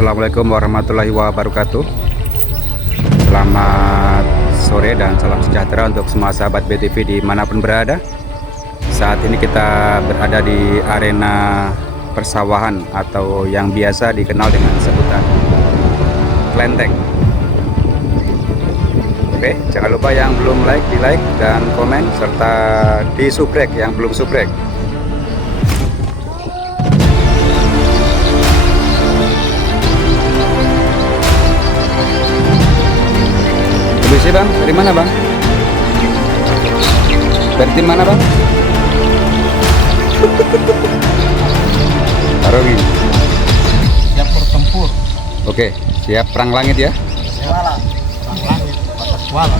Assalamualaikum warahmatullahi wabarakatuh. Selamat sore dan salam sejahtera untuk semua sahabat BTV dimanapun berada. Saat ini kita berada di arena persawahan atau yang biasa dikenal dengan sebutan Klenteng. Oke, jangan lupa yang belum like, di like dan komen, serta di subrek yang belum subrek. Bang, dari mana bang? Dari tim mana bang? Taruh gini. Siap bertempur. Oke, siap perang langit ya? Siap. Perang langit, batas kuala.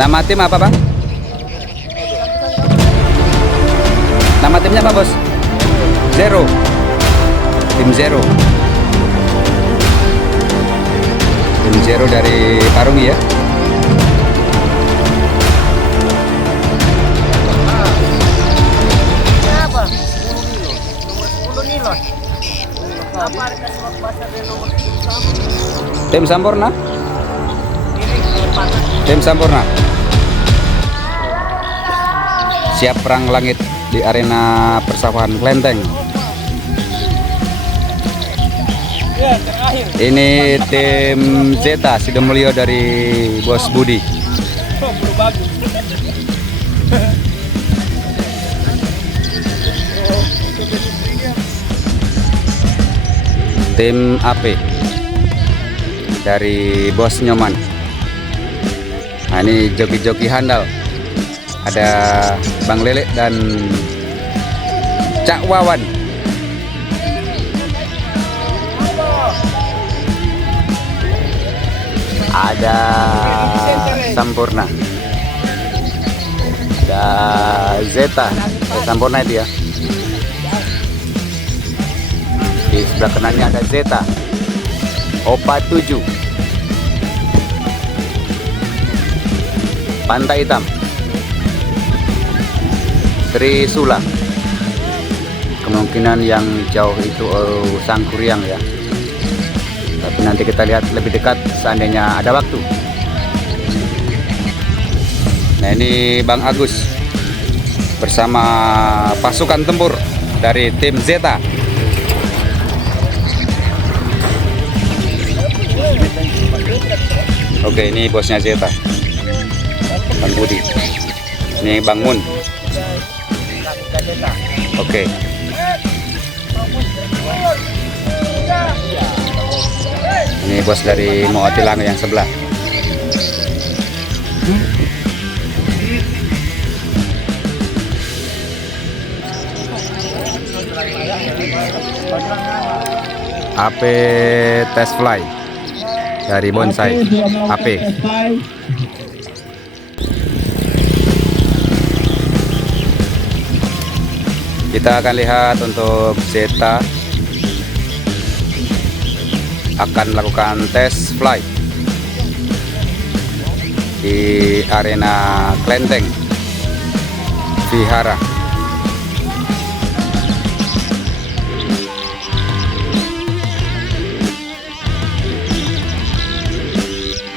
Nama tim apa bang? Nama timnya apa bos? Zero. Tim Zero. Tim Zero dari Parungi ya. Apa? 10 nilon. Apa harga surat bahasa dari nomor Tim Sampurna. Tim Sampurna. Siap perang langit di arena persawahan Klenteng. Ini tim Zeta Sidomulyo dari Bos Budi. Tim AP dari Bos Nyoman. Nah, ini joki-joki handal. Ada Bang Lele dan Cak Wawan. Ada Sampurna, ada Zeta, Sampurna itu ya. Di sebelah kanannya ada Zeta, Opa 7, Pantai Hitam, Trisula. Kemungkinan yang jauh itu Sangkuriang ya. Tapi nanti kita lihat lebih dekat seandainya ada waktu. Nah, ini Bang Agus bersama pasukan tempur dari tim Zeta. Oke, ini bosnya Zeta, Bang Budi. Ini Bang Mun. Oke. Ini bos dari Moatilang yang sebelah. AP Test Fly dari Bonsai. AP. Kita akan lihat untuk Zeta akan melakukan tes fly di arena Klenteng Vihara.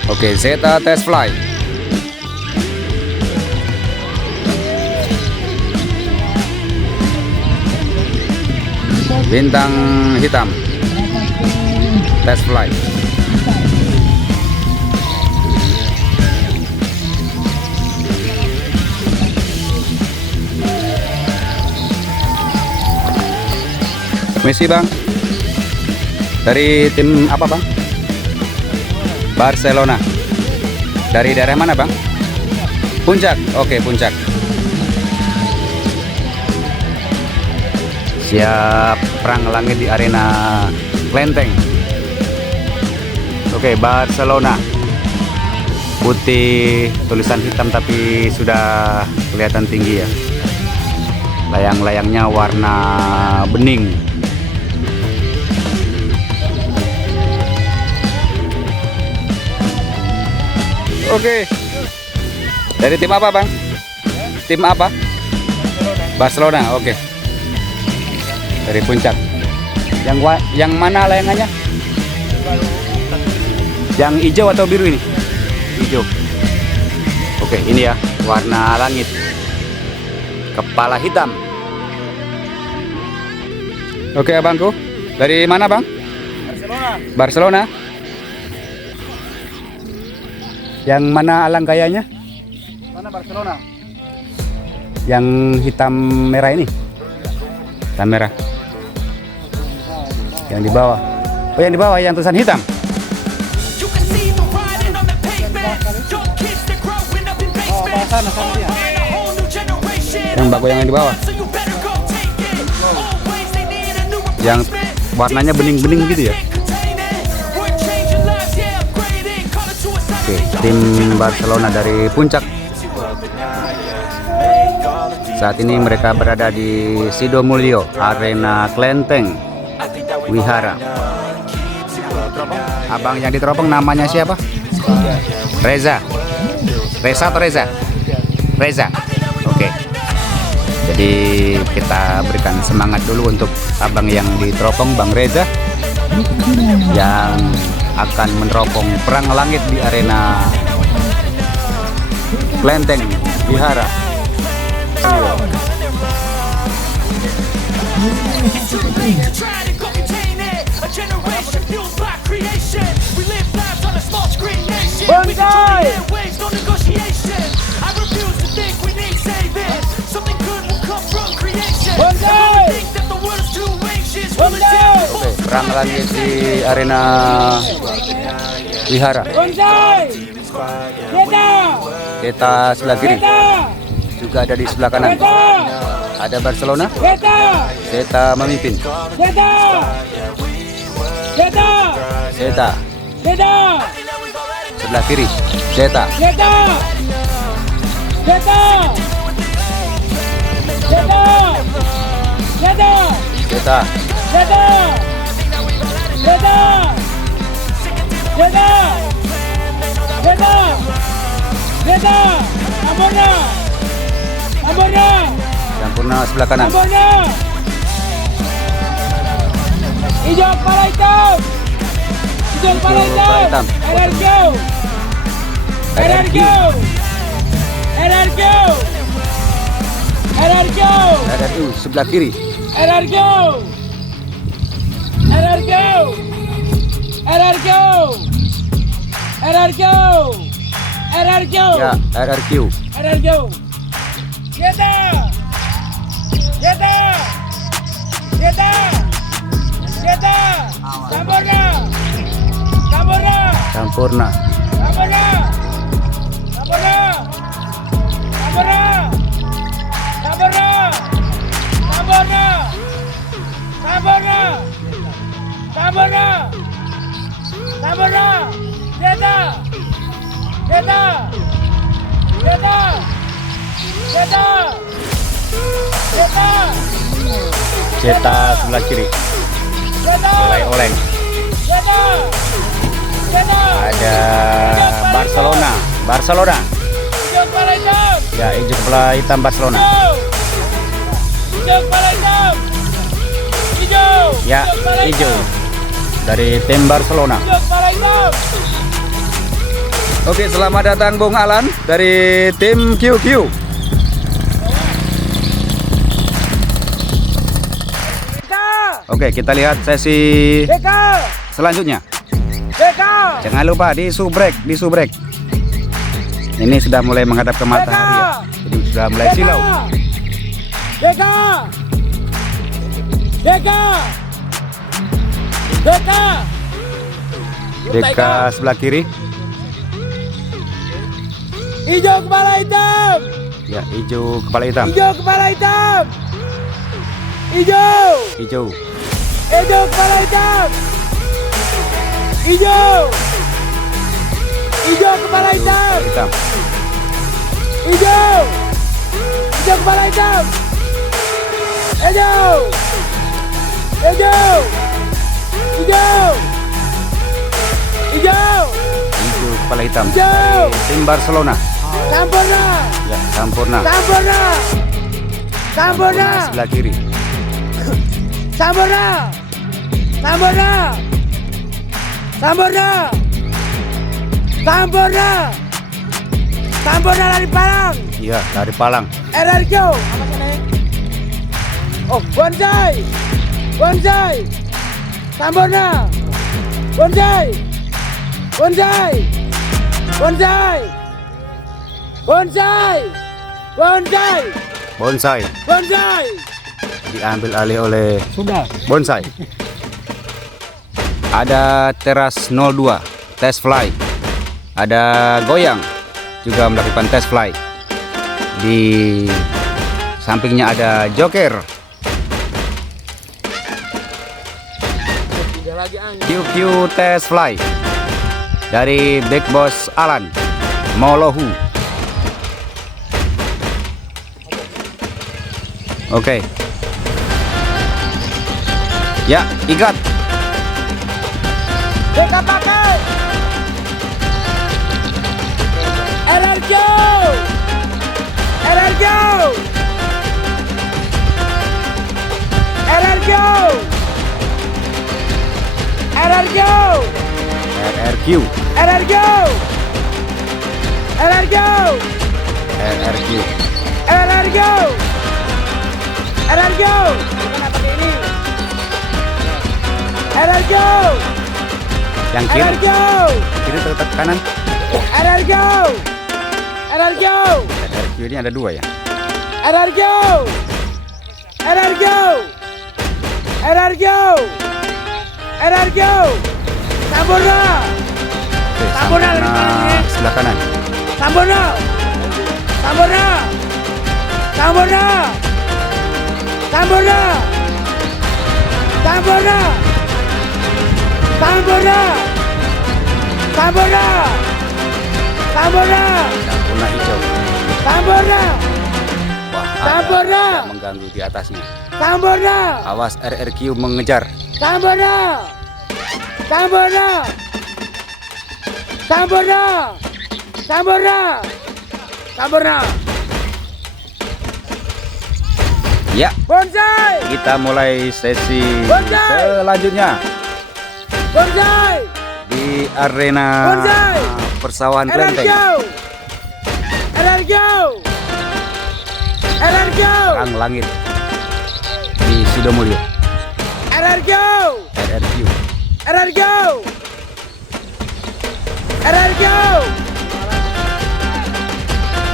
Oke, Zeta tes fly. Bintang hitam test flight. Misi bang, dari tim apa bang? Barcelona. Dari daerah mana bang? Puncak. Oke, Puncak. Siap perang langit di arena Klenteng. Oke, Barcelona. Putih, tulisan hitam tapi sudah kelihatan tinggi ya. Layang-layangnya warna bening. Oke. Dari tim apa, Bang? Tim apa? Barcelona. Oke. Dari Puncak. Yang mana layangannya? Yang hijau atau biru ini? Hijau. Oke, ini ya warna langit. Kepala hitam. Oke abangku, dari mana bang? Barcelona. Yang mana alang kayanya? Mana Barcelona? Yang hitam merah ini? Hitam merah. Yang di bawah. Oh yang di bawah yang tulisan hitam. Oh, sana dia. Yang bagus yang di bawah. Yang warnanya bening-bening gitu ya. Oke, tim Barcelona dari puncak. Saat ini mereka berada di Sidomulyo, Arena Klenteng Wihara. Abang yang diteropong namanya siapa? Reza. Reza atau Reza? Reza. Oke. Jadi kita berikan semangat dulu untuk abang yang diteropong, Bang Reza, yang akan meneropong perang langit di arena Klenteng Wihara. Bonsai! Perang langit di arena Wihara. Kita sebelah kiri. Juga ada di sebelah kanan. Ada Barcelona. Zeta memimpin. Zeta. Sebelah kiri. Zeta. Zeta. Sampurna sebelah kanan. Hijau kepala hitam. Hijau kepala hitam. RRQ. RRQ sebelah kiri. RRQ. Ya, RRQ. Sampurna. Zeta sebelah kiri. Oleng. Ada Barcelona. Ya, hijau kepala hitam Barcelona. Ya, hijau dari tim Barcelona. Oke, selamat datang Bung Alan dari tim QQ. Oke, kita lihat sesi selanjutnya. Jangan lupa di subrek. Ini sudah mulai menghadap ke matahari ya. Jadi sudah mulai silau. Deka sebelah kiri. Hijau kepala hitam. Ya, hijau kepala hitam. Hijau kepala hitam. Hijau. Hijau. Hijau kepala hitam. Hijau. Hijau kepala hitam. Hitam. Hijau. Hijau kepala hitam. Hijau. Hijau. Hijau. Hijau. Hijau kepala hitam. Hijau. Tim Barcelona. Sampurna. Ya, Sampurna. Sampurna. Sampurna. Sebelah kiri. Sampurna. Sampurna. Sampurna. Sampurna. Sampurna dari Palang. Iya, dari Palang. RRQ. Apa sih nih? Oh, bonsai. Bonsai. Sampurna. Bonsai. Bonsai. Bonsai. Bonsai. Bonsai. Bonsai Bonsai. diambil alih oleh Sudah. bonsai. Ada teras 02 test fly. Ada goyang juga melakukan test fly. Di sampingnya ada joker. Tidak lagi angin. QQ test fly dari Big Boss Alan Molohu. Oke. Ya, ikat. Kita pakai. RRQ. RRQ. RRQ. RRQ. RRQ. RRQ. RRQ. RRQ. RRQ. RRQ. Bukan apa ini. RRQ. Yang kiri. RRQ. Kiri tetap kanan. RRQ. RRQ. RRQ ini ada dua ya. RRQ. RRQ. RRQ. RRQ. Sampurna. Oke, Sampurna lebih sampurna kanan ya. sebelah kanan. Sampurna. Sampurna. Sampurna. Sampurna. Sampurna. Sampurna. Sampurna. Sampurna. Sampurna hijau. Sampurna. Wah, Sampurna. ada mengganggu di atasnya. Sampurna. Awas RRQ mengejar. Sampurna. Sampurna. Sampurna. Sampurna. Sampurna. Ya, Bonsai. kita mulai sesi Bonsai. selanjutnya Bonsai. di arena Bonsai. persawahan RRQ. Klenteng. RRQ. RRQ. Terang langit di Sidomulyo. RRQ. RRQ. RRQ. RRQ.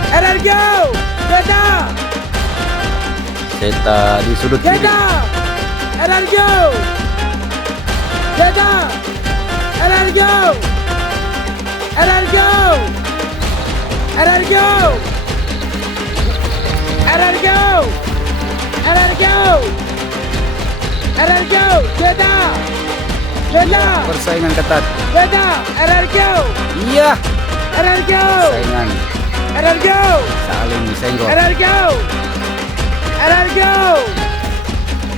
RRQ. Kita. Kita di sudut kiri. Kita. RRQ. Kita. RRQ. RRQ. RRQ. RRQ. RRQ. RRQ. Kita. Kita. Persaingan ketat. Kita. RRQ. Iya. RRQ. Persaingan RRQ. saling senggol. RRQ. RRQ.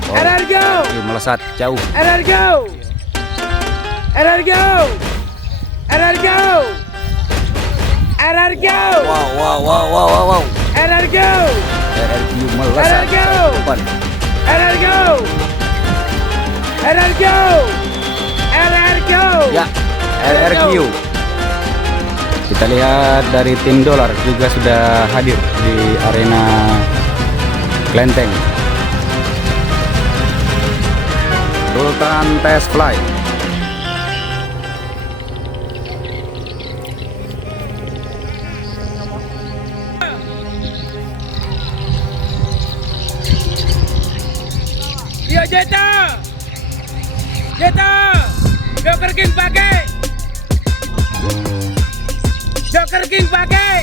Oh, RRQ. yuk melesat jauh. RRQ. RRQ. RRQ. RRQ. Wow, wow, wow, wow, wow, wow. RRQ. RRQ melesat RRQ. ke depan. RRQ. RRQ. RRQ. Ya, RRQ. Kita lihat dari tim dolar juga sudah hadir di arena Klenteng. Sultan Test Fly. Yo Jeta. Jeta. Joker King pakai. Joker King pakai.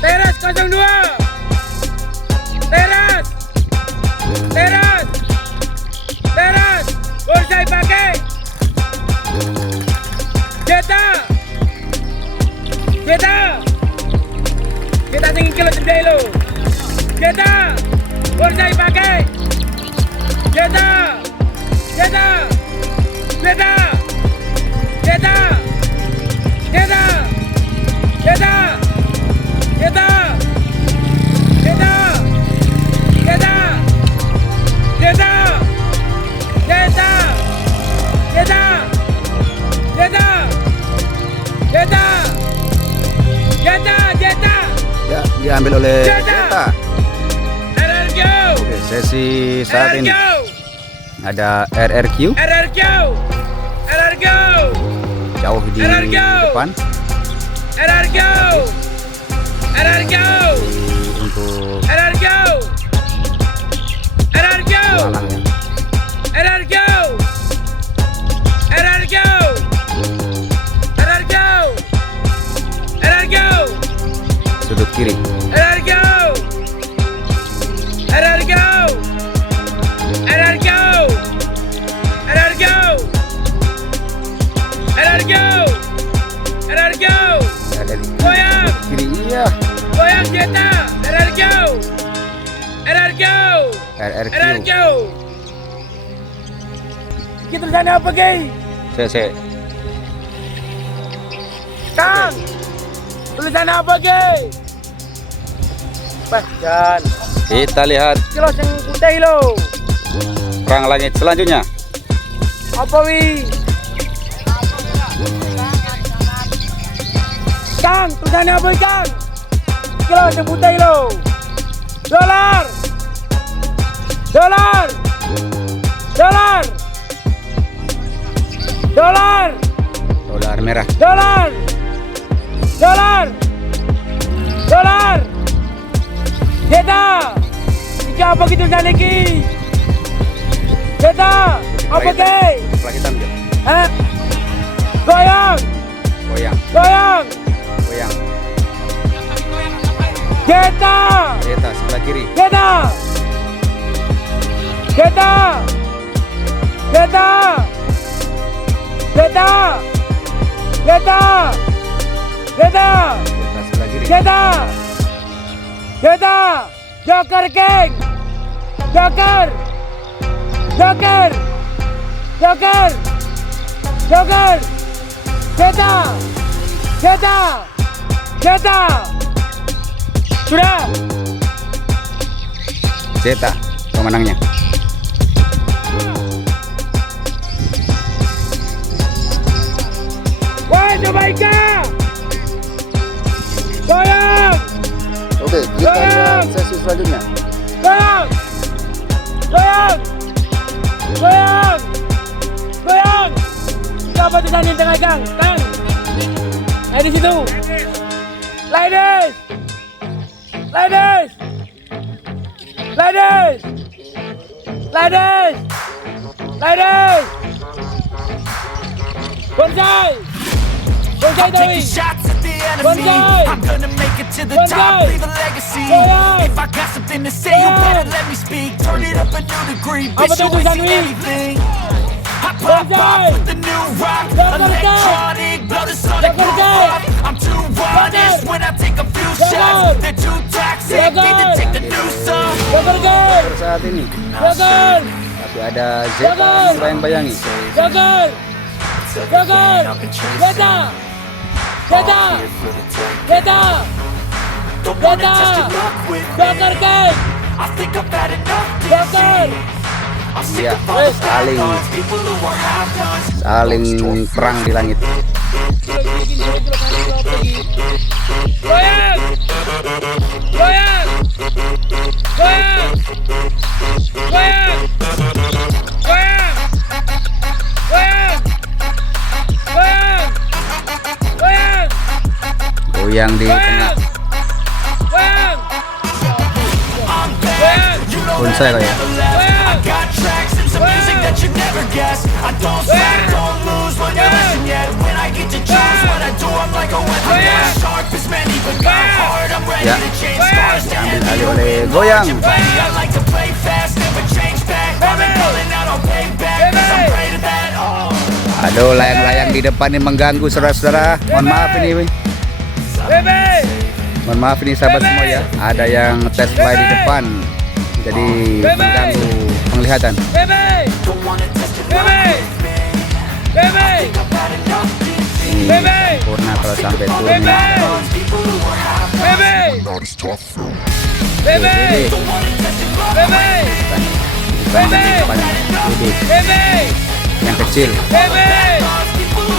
Teras 02. Teras. Teras. Teras. Bonsai pakai. Jeta. Jeta. Jeta tinggi kilo sedih lo. Jeta. Bonsai pakai. Jeta. Jeta. Jeta. Jeta. Jeta. Jeta. Jeta. Jeta. Jeta. Jeta. diambil oleh Zeta. Oke, sesi saat ini ada RRQ jauh di depan untuk sudut kiri. Goyang, Kiri, iya. goyang Zeta, RRQ, RRQ. Kita sana pergi, Se. Kang, tulisan apa ge? Bahkan, Kita lihat kilo yang putih lo, perang langit selanjutnya. apa wi? Kang, tulisan apa Kang? Kilo yang putih lo, dolar, dolar, dolar, dolar, Dolar merah. dolar, dolar, dolar. Zeta, jika apa gitu lagi? Zeta, apa ke? Sebelah hitam dia. Hah? Goyang, Goyang, goyang. goyang. Zeta, Zeta sebelah kiri. Zeta, Zeta, Zeta, Zeta, Zeta, Zeta, Zeta sebelah kiri. Zeta, Zeta, Joker King, Joker, Joker, Joker, Joker, Zeta, Zeta, Zeta. Sudah. Zeta pemenangnya. Woi, Jamaica. Goyang, Oke, kita lihat sesi selanjutnya. goyang, goyang, goyang, goyang. Siapa tuh sana di tengah Kang? Kang. Di situ. Ladies, ladies, ladies, ladies, ladies. Bonsai, bonsai Taking Dewi. shots at the enemy. Bonsai. I'm gonna make it to the Bonsai. top, leave a legacy. Goyang. If I got something to say, you Goyang. better let me speak. Turn it up a new degree, Apa bitch, tuh you ain't tulisan seen Wi? anything. I pop Bonsai. off with the new rock, Joker King. electronic, blow the sonic Joker groove King. up. I'm too honest when I take a few Joker. shots. They're too toxic, need to Joker. take the new song. Joker King, Saat ini Joker, tapi ada Zeta Joker. yang bayang-bayangi. Joker, Joker, Zeta, Zeta, Zeta, Don't wanna Zeta, test your luck with Joker me. King, I think I've had enough Joker. dizzy. I'm sick Iya, of all the saling bad people who are half-nots. saling perang di langit. Goyang, goyang, goyang, goyang, goyang, goyang, goyang, goyang, Goyang di tengah. goyang, goyang, I'm back. goyang, You know Bonsai that I kok ya. never left. I got tracks and some music that you never guessed. I don't slack, don't lose when you're listen yet. When I get to choose what I do, I'm like a weapon that's sharp as many, but got hard. I'm ready Ya. to change scars to Diambil envy. alih oleh Goyang. I like to play fast, never change back. I've been calling out on payback, 'cause I'm afraid of that. Oh. Aduh, layang-layang di depan ini mengganggu saudara-saudara. Mohon maaf ini, baby, mohon maaf ini sahabat semua ya. Ada yang tes fly di depan, jadi mengganggu penglihatan. baby, Don't wanna test your baby, baby, I've had enough dizzy. Ini Baby. sempurna kalau sampai turun. baby, People who are half-nots. baby, baby, Don't wanna test your luck. baby, Bukan di depan ini. baby, Yang kecil. baby,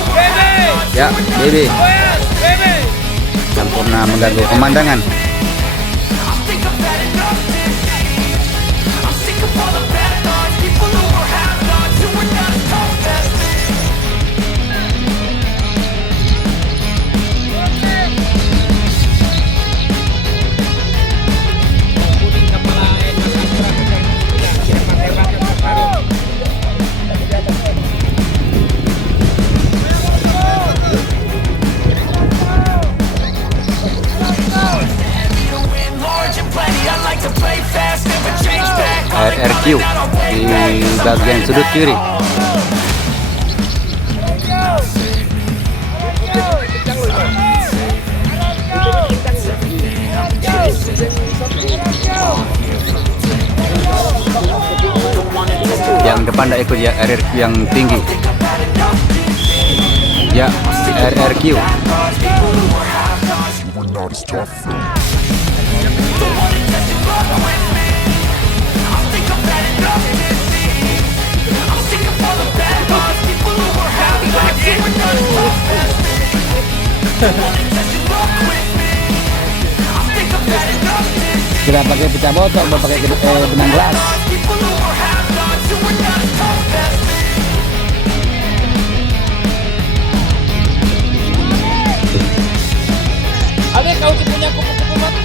baby, Ya, baby. goyang, baby, Sempurna mengganggu pemandangan. RRQ di bagian sudut kiri. Yang depan tidak ikut ya, RRQ yang tinggi. Ya, RRQ. Kita pakai pecah botol, pakai benang gelas. Ada kau punya kupu-kupu